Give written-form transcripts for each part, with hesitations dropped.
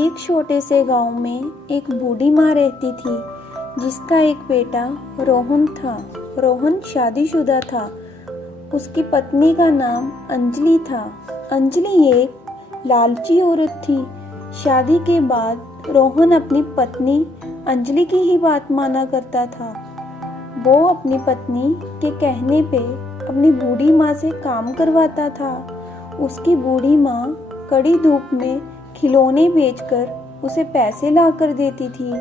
एक छोटे से गांव में एक बूढ़ी माँ रहती थी जिसका एक बेटा रोहन था। रोहन शादीशुदा था। उसकी पत्नी का नाम अंजलि था। अंजलि एक लालची औरत थी। शादी के बाद रोहन अपनी पत्नी अंजलि की ही बात माना करता था। वो अपनी पत्नी के कहने पे अपनी बूढ़ी माँ से काम करवाता था। उसकी बूढ़ी माँ कड़ी धूप में खिलौने बेचकर उसे पैसे ला कर देती थी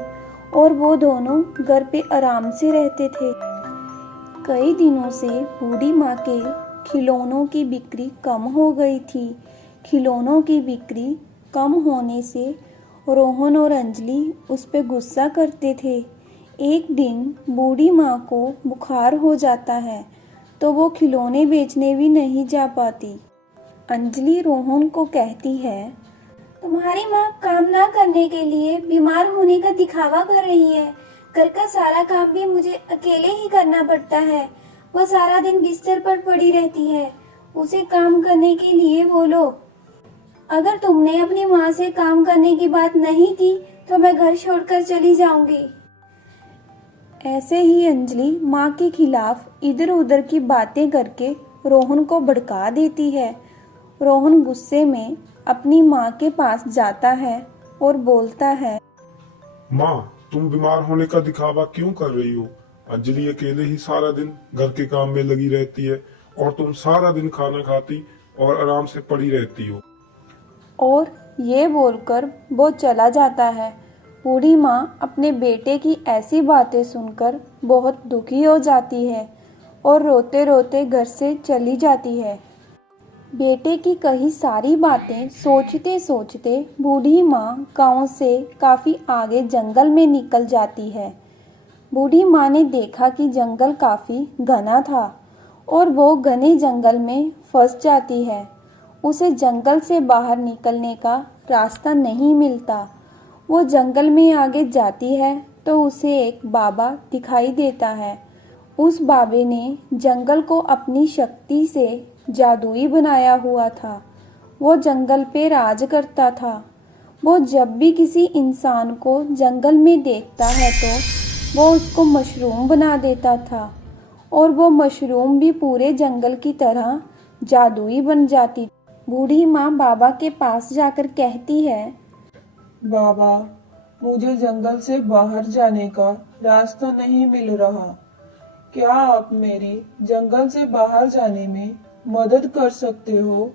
और वो दोनों घर पे आराम से रहते थे। कई दिनों से बूढ़ी माँ के खिलौनों की बिक्री कम हो गई थी। खिलौनों की बिक्री कम होने से रोहन और अंजलि उस पर गुस्सा करते थे। एक दिन बूढ़ी माँ को बुखार हो जाता है तो वो खिलौने बेचने भी नहीं जा पाती। अंजलि रोहन को कहती है, तुम्हारी माँ काम ना करने के लिए बीमार होने का दिखावा कर रही है। घर का सारा काम भी मुझे अकेले ही करना पड़ता है। वो सारा दिन बिस्तर पर पड़ी रहती है। उसे काम करने के लिए बोलो। अगर तुमने अपनी माँ से काम करने की बात नहीं की तो मैं घर छोड़कर चली जाऊंगी। ऐसे ही अंजलि माँ के खिलाफ इधर उधर की बातें करके रोहन को भड़का देती है। रोहन गुस्से में अपनी माँ के पास जाता है और बोलता है, माँ, तुम बीमार होने का दिखावा क्यों कर रही हो? अंजलि अकेले ही सारा दिन घर के काम में लगी रहती है और तुम सारा दिन खाना खाती और आराम से पड़ी रहती हो। और ये बोलकर वो चला जाता है। बूढ़ी माँ अपने बेटे की ऐसी बातें सुनकर बहुत दुखी हो जाती है और रोते रोते घर से चली जाती है। बेटे की कही सारी बातें सोचते सोचते बूढ़ी माँ गांव से काफी आगे जंगल में निकल जाती है। बूढ़ी माँ ने देखा कि जंगल काफी घना था और वो घने जंगल में फंस जाती है। उसे जंगल से बाहर निकलने का रास्ता नहीं मिलता। वो जंगल में आगे जाती है तो उसे एक बाबा दिखाई देता है। उस बाबे ने जंगल को अपनी शक्ति से जादुई बनाया हुआ था। वो जंगल पे राज करता था। वो जब भी किसी इंसान को जंगल में देखता है तो वो उसको मशरूम बना देता था और वो मशरूम भी पूरे जंगल की तरह जादुई बन जाती। बूढ़ी माँ बाबा के पास जाकर कहती है, बाबा, मुझे जंगल से बाहर जाने का रास्ता नहीं मिल रहा। क्या आप मेरी जंगल से बाहर जाने में मदद कर सकते हो?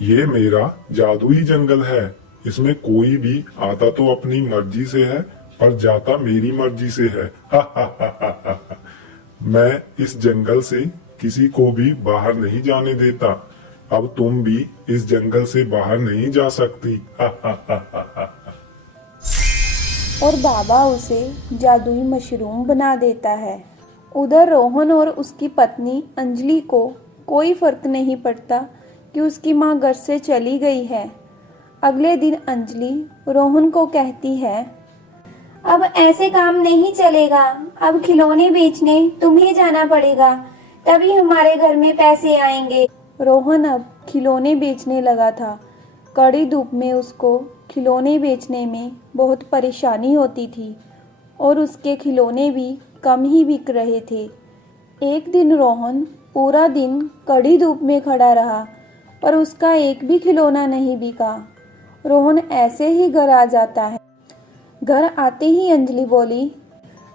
ये मेरा जादुई जंगल है। इसमें कोई भी आता तो अपनी मर्जी से है पर जाता मेरी मर्जी से है। मैं इस जंगल से किसी को भी बाहर नहीं जाने देता। अब तुम भी इस जंगल से बाहर नहीं जा सकती। और बाबा उसे जादुई मशरूम बना देता है। उधर रोहन और उसकी पत्नी अंजलि को कोई फर्क नहीं पड़ता कि उसकी माँ घर से चली गई है। अगले दिन अंजलि रोहन को कहती है, अब ऐसे काम नहीं चलेगा। अब खिलौने बेचने तुम्हें जाना पड़ेगा, तभी हमारे घर में पैसे आएंगे। रोहन अब खिलौने बेचने लगा था। कड़ी धूप में उसको खिलौने बेचने में बहुत परेशानी होती थी और उसके खिलौने भी कम ही बिक रहे थे। एक दिन रोहन पूरा दिन कड़ी धूप में खड़ा रहा पर उसका एक भी खिलौना नहीं बिका। रोहन ऐसे ही घर आ जाता है। घर आते ही अंजलि बोली,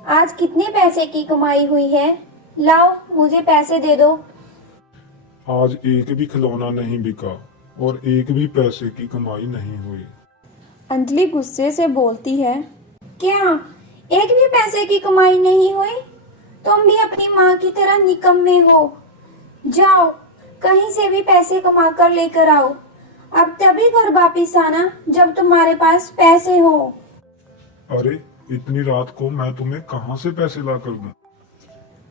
आज कितने पैसे की कमाई हुई है? लाओ मुझे पैसे दे दो। आज एक भी खिलौना नहीं बिका और एक भी पैसे की कमाई नहीं हुई। अंजलि गुस्से से बोलती है, क्या एक भी पैसे की कमाई नहीं हुई? तुम भी अपनी माँ की तरह निकम्मे हो। जाओ कहीं से भी पैसे कमा कर लेकर आओ। अब तभी घर वापिस आना जब तुम्हारे पास पैसे हो। अरे, इतनी रात को मैं तुम्हें कहाँ से पैसे ला कर दूं?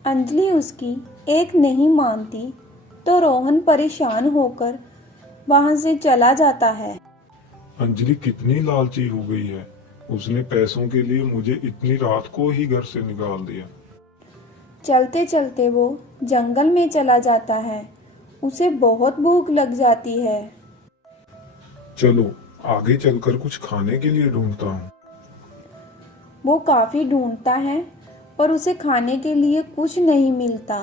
अंजलि उसकी एक नहीं मानती तो रोहन परेशान होकर वहां से चला जाता है। अंजलि कितनी लालची हो गई है। उसने पैसों के लिए मुझे इतनी रात को ही घर से निकाल दिया। चलते चलते वो जंगल में चला जाता है। उसे बहुत भूख लग जाती है। चलो आगे चलकर कुछ खाने के लिए ढूंढता हूँ। वो काफी ढूंढता है पर उसे खाने के लिए कुछ नहीं मिलता।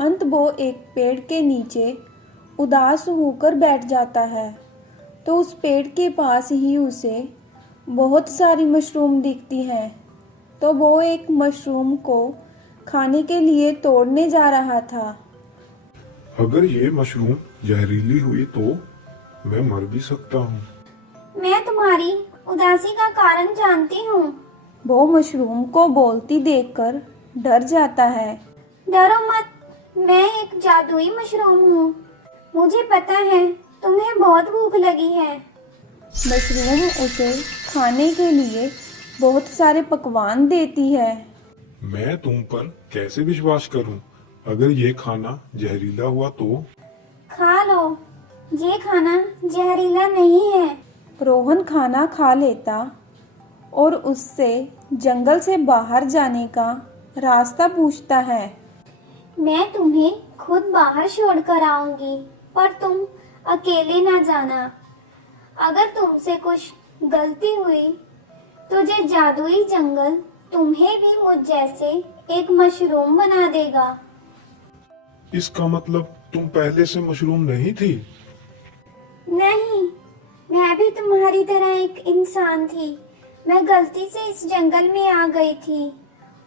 अंत वो एक पेड़ के नीचे उदास होकर बैठ जाता है। तो उस पेड़ के पास ही उसे बहुत सारी मशरूम दिखती हैं। तो वो एक मशरूम को खाने के लिए तोड़ने जा रहा था। अगर ये मशरूम जहरीली हुई तो मैं मर भी सकता हूँ। मैं तुम्हारी उदासी का कारण जानती हूँ। वो मशरूम को बोलती देखकर डर जाता है। डरो मत, मैं एक जादुई मशरूम हूँ। मुझे पता है तुम्हें बहुत भूख लगी है। मशरूम उसे खाने के लिए बहुत सारे पकवान देती है। मैं तुम पर कैसे विश्वास करूं? अगर ये खाना जहरीला हुआ तो? खा लो, ये खाना जहरीला नहीं है। रोहन खाना खा लेता और उससे जंगल से बाहर जाने का रास्ता पूछता है। मैं तुम्हें खुद बाहर छोड़कर आऊंगी, पर तुम अकेले ना जाना। अगर तुमसे कुछ गलती हुई तो ये जादुई जंगल तुम्हें भी मुझ जैसे एक मशरूम बना देगा। इसका मतलब तुम पहले से मशरूम नहीं थी? नहीं, मैं भी तुम्हारी तरह एक इंसान थी। मैं गलती से इस जंगल में आ गई थी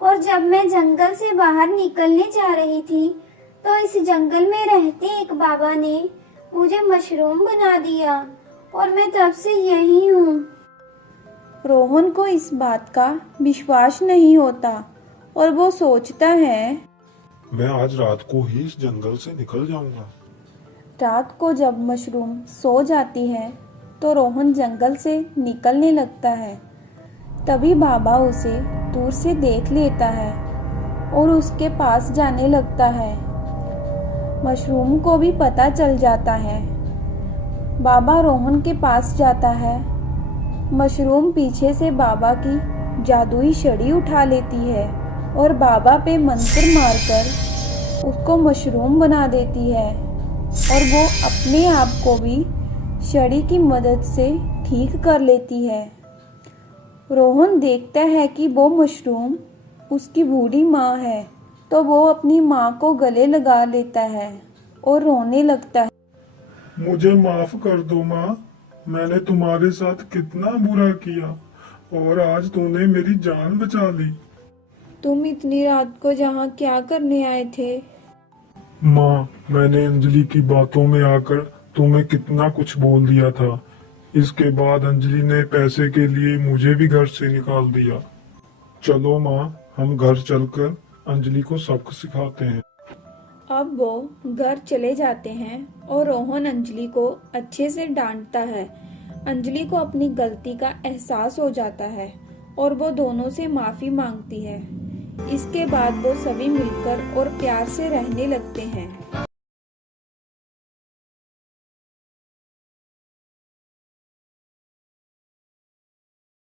और जब मैं जंगल से बाहर निकलने जा रही थी तो इस जंगल में रहते एक बाबा ने मुझे मशरूम बना दिया और मैं तब से यही हूँ। रोहन को इस बात का विश्वास नहीं होता और वो सोचता है, मैं आज रात को ही इस जंगल से निकल जाऊंगा। रात को जब मशरूम सो जाती है तो रोहन जंगल से निकलने लगता है। तभी बाबा उसे दूर से देख लेता है और उसके पास जाने लगता है। मशरूम को भी पता चल जाता है। बाबा रोहन के पास जाता है। मशरूम पीछे से बाबा की जादुई छड़ी उठा लेती है और बाबा पे मंत्र मारकर उसको मशरूम बना देती है और वो अपने आप को भी छड़ी की मदद से ठीक कर लेती है। रोहन देखता है कि वो मशरूम उसकी बूढ़ी माँ है, तो वो अपनी माँ को गले लगा लेता है और रोने लगता है। मुझे माफ कर दो माँ, मैंने तुम्हारे साथ कितना बुरा किया और आज तूने मेरी जान बचा ली। तुम इतनी रात को यहाँ क्या करने आए थे? माँ, मैंने अंजलि की बातों में आकर तुम्हें कितना कुछ बोल दिया था। इसके बाद अंजलि ने पैसे के लिए मुझे भी घर से निकाल दिया। चलो माँ, हम घर चलकर अंजलि को सबक सिखाते हैं। अब वो घर चले जाते हैं और रोहन अंजलि को अच्छे से डांटता है। अंजलि को अपनी गलती का एहसास हो जाता है और वो दोनों से माफी मांगती है। इसके बाद वो सभी मिलकर और प्यार से रहने लगते हैं।